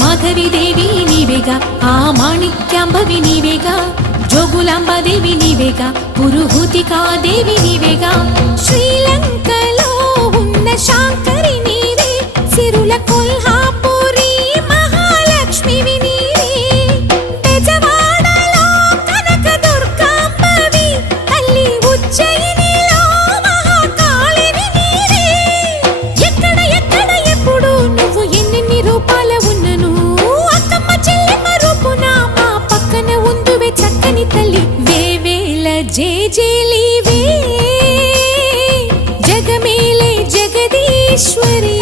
మాధవి దేవి నీవేగా ఆ మాణిక్యాంబవి నీవేగా పురుహూతికా దేవి నీవేగా. శ్రీలంకలో జేజేలివే జగమేలే జగదీశ్వరి.